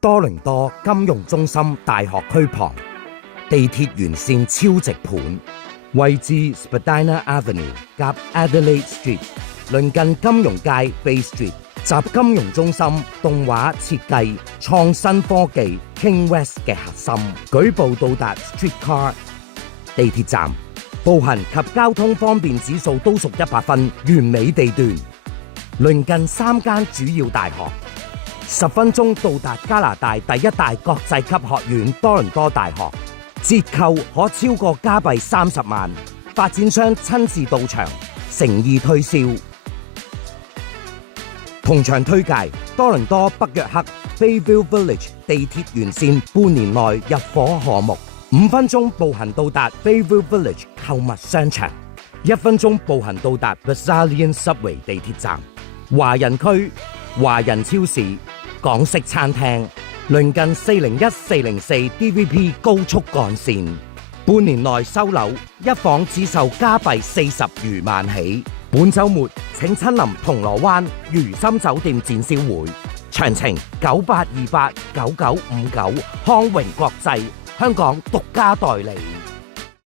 多倫多金融中心大學區旁，地鐵沿線超直盤，位置 Spadina Avenue 夾 Adelaide Street， 鄰近金融街 Bay Street， 集金融中心、動畫設計、創新科技 King West 嘅核心，舉步到達 Streetcar 地鐵站，步行及交通方便指數都屬100分，完美地段，鄰近3間主要大學。10分鐘到達加拿大第一大國際級學院多倫多大學，折扣可超過加幣30萬，發展商親自到場，誠意推銷。同場推介多倫多北約克 Bayview Village 地鐵沿線半年內入伙項目，5分鐘步行到達 Bayview Village 購物商場，1分鐘步行到達 Basilian Subway 地鐵站，華人區華人超市。港式餐廳，鄰近401-404 DVP 高速幹線，半年內收樓，一房只售加幣40餘萬起。本週末請親臨銅鑼灣如心酒店展銷會，詳情98289959康榮國際香港獨家代理。